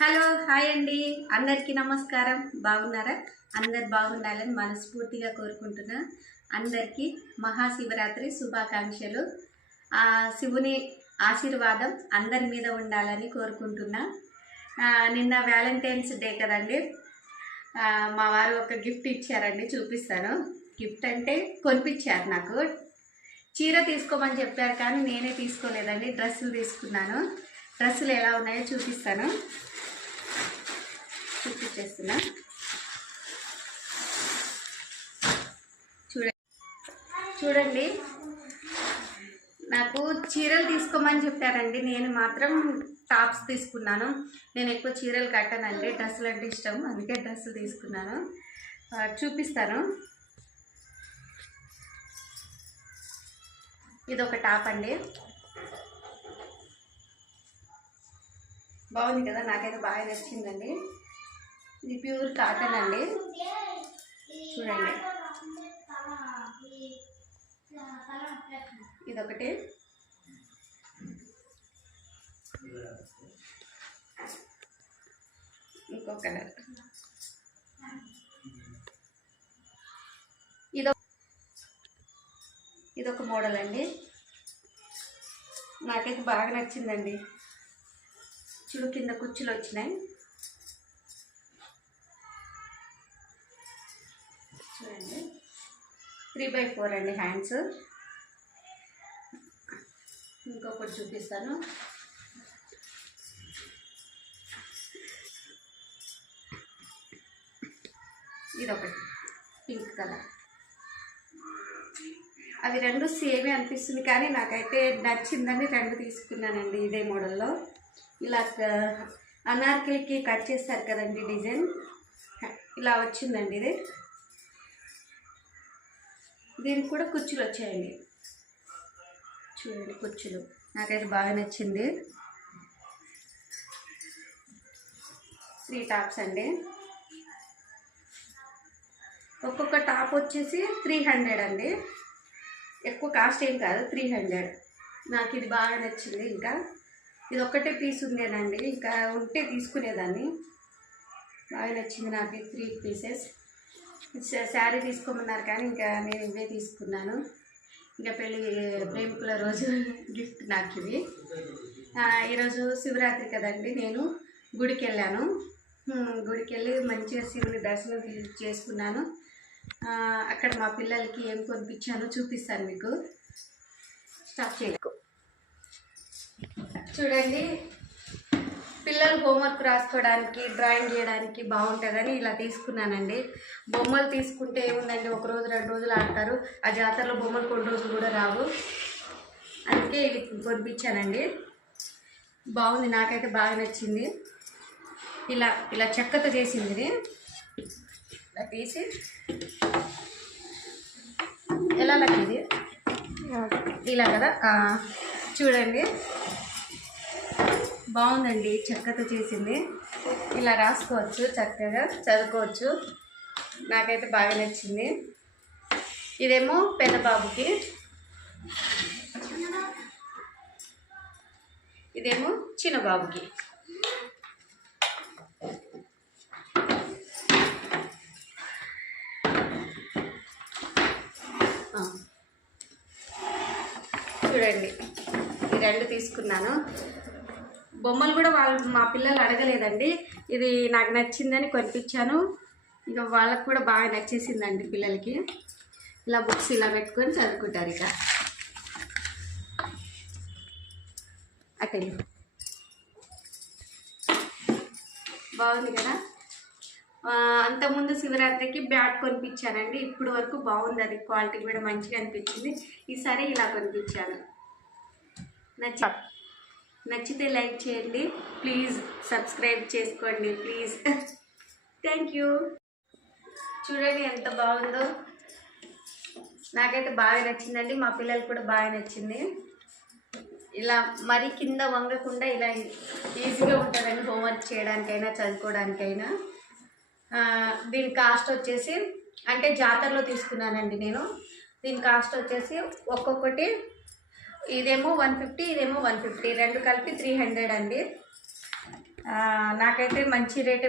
Hello hi అండి, అందరికీ నమస్కారం. బాగున్నారా? అందరు బాగుండాలని మనస్ఫూర్తిగా కోరుకుంటున్నా. అందరికీ మహాశివరాత్రి శుభాకాంక్షలు. శివుని ఆశీర్వాదం అందరి మీద ఉండాలని కోరుకుంటున్నా. నిన్న వ్యాలంటైన్స్ డే కదండి. మా వారు ఒక గిఫ్ట్ ఇచ్చారండి, చూపిస్తాను. గిఫ్ట్ అంటే కొనిపించారు. నాకు చీర తీసుకోమని చెప్పారు కానీ నేనే తీసుకోలేదండి, డ్రెస్సులు తీసుకున్నాను. డ్రెస్సులు ఎలా ఉన్నాయో చూపిస్తాను. చూపించేస్తున్నా, చూడండి. నాకు చీరలు తీసుకోమని చెప్పారండి, నేను మాత్రం టాప్స్ తీసుకున్నాను. నేను ఎక్కువ చీరలు కట్టనండి, డ్రెస్సులు అంటే ఇష్టం, అందుకే డ్రెస్సులు తీసుకున్నాను. చూపిస్తాను. ఇది ఒక టాప్ అండి, బాగుంది కదా, నాకైతే బాగా నచ్చిందండి. ఇది ప్యూర్ కాటన్ అండి, చూడండి. ఇదొకటి, ఇంకో కలర్. ఇదొక మోడల్ అండి, నాకైతే బాగా నచ్చిందండి. చూడు, కింద కుచ్చులు వచ్చినాయి, చూడండి. 3/4 అండి హ్యాండ్స్. ఇంకొకటి చూపిస్తాను. ఇదొకటి పింక్ కలర్. అవి రెండు సేమే అనిపిస్తుంది కానీ నాకైతే నచ్చిందని రెండు తీసుకున్నానండి. ఇదే మోడల్లో ఇలా అనార్కలికి కట్ చేస్తారు కదండి, డిజైన్ ఇలా వచ్చిందండి. ఇది దీనికి కూడా కుచ్చులు వచ్చాయండి, చూడండి కుచ్చులు. నాకైతే బాగా నచ్చింది. 3 టాప్స్ అండి. ఒక్కొక్క టాప్ వచ్చేసి 300 అండి, ఎక్కువ కాస్ట్ ఏం కాదు, 300. నాకు ఇది బాగా నచ్చింది. ఇంకా ఇది ఒక్కటే పీస్ ఉండేదండి, ఇంకా ఉంటే తీసుకునేదాన్ని. బాగా నచ్చింది నాకు 3 పీసెస్. శారీ తీసుకోమన్నారు కానీ ఇంకా నేను ఇవే తీసుకున్నాను. ఇంకా ప్రేమికుల రోజు గిఫ్ట్ నాకు ఇది. ఈరోజు శివరాత్రి కదండి, నేను గుడికి వెళ్ళాను. గుడికి వెళ్ళి మంచిగా శివుని దర్శనం చేసుకున్నాను. అక్కడ మా పిల్లలకి ఏం కొనిపించానో చూపిస్తాను మీకు. స్టాప్ చేయకు. చూడండి, పిల్లలు హోంవర్క్ రాసుకోవడానికి, డ్రాయింగ్ చేయడానికి బాగుంటుందని ఇలా తీసుకున్నానండి. బొమ్మలు తీసుకుంటే ఏముందండి, 1 రోజు 2 రోజులు ఆడతారు. ఆ జాతరలో బొమ్మలు కొన్ని రోజులు కూడా రావు, అందుకే ఇవి కొనిపించానండి. బాగుంది, నాకైతే బాగా నచ్చింది. ఇలా ఇలా చెక్కతో చేసింది ఇది. ఇలా తీసి ఎలా ఇది ఇలా కదా, చూడండి. బాగుందండి, చెక్కతో చేసింది. ఇలా రాసుకోవచ్చు, చక్కగా చదువుకోవచ్చు. నాకైతే బాగా నచ్చింది. ఇదేమో పెద్ద బాబుకి, ఇదేమో చిన్న బాబుకి. చూడండి, ఈ 2 తీసుకున్నాను. బొమ్మలు కూడా మా పిల్లలు అడగలేదండి, ఇది నాకు నచ్చిందని కొనిపించాను. ఇక వాళ్ళకు కూడా బాగా నచ్చేసిందండి పిల్లలకి. ఇలా బుక్స్ ఇలా పెట్టుకొని చదువుకుంటారు. ఇక అటే బాగుంది కదా. అంతకుముందు శివరాత్రికి బ్యాట్ కొనిపించానండి, ఇప్పుడు వరకు బాగుంది, అది క్వాలిటీ కూడా మంచిగా అనిపించింది. ఈసారి ఇలా కొనిపించాను. నచ్చితే లైక్ చేయండి ప్లీజ్, సబ్స్క్రైబ్ చేసుకోండి ప్లీజ్. Thank you. చూడండి ఎంత బాగుందో, నాకైతే బాగా నచ్చిందండి, మా పిల్లలకు కూడా బాగా నచ్చింది. ఇలా మరీ కింద వంగకుండా ఇలా ఈజీగా ఉంటుందండి హోంవర్క్ చేయడానికైనా చదువుకోవడానికైనా. దీని కాస్ట్ వచ్చేసి, అంటే జాతరలో తీసుకున్నానండి నేను. దీని కాస్ట్ వచ్చేసి ఒక్కొక్కటి ఇదేమో 150, ఇదేమో 150, రెండు కలిపి 300 అండి. నాకైతే మంచి రేటే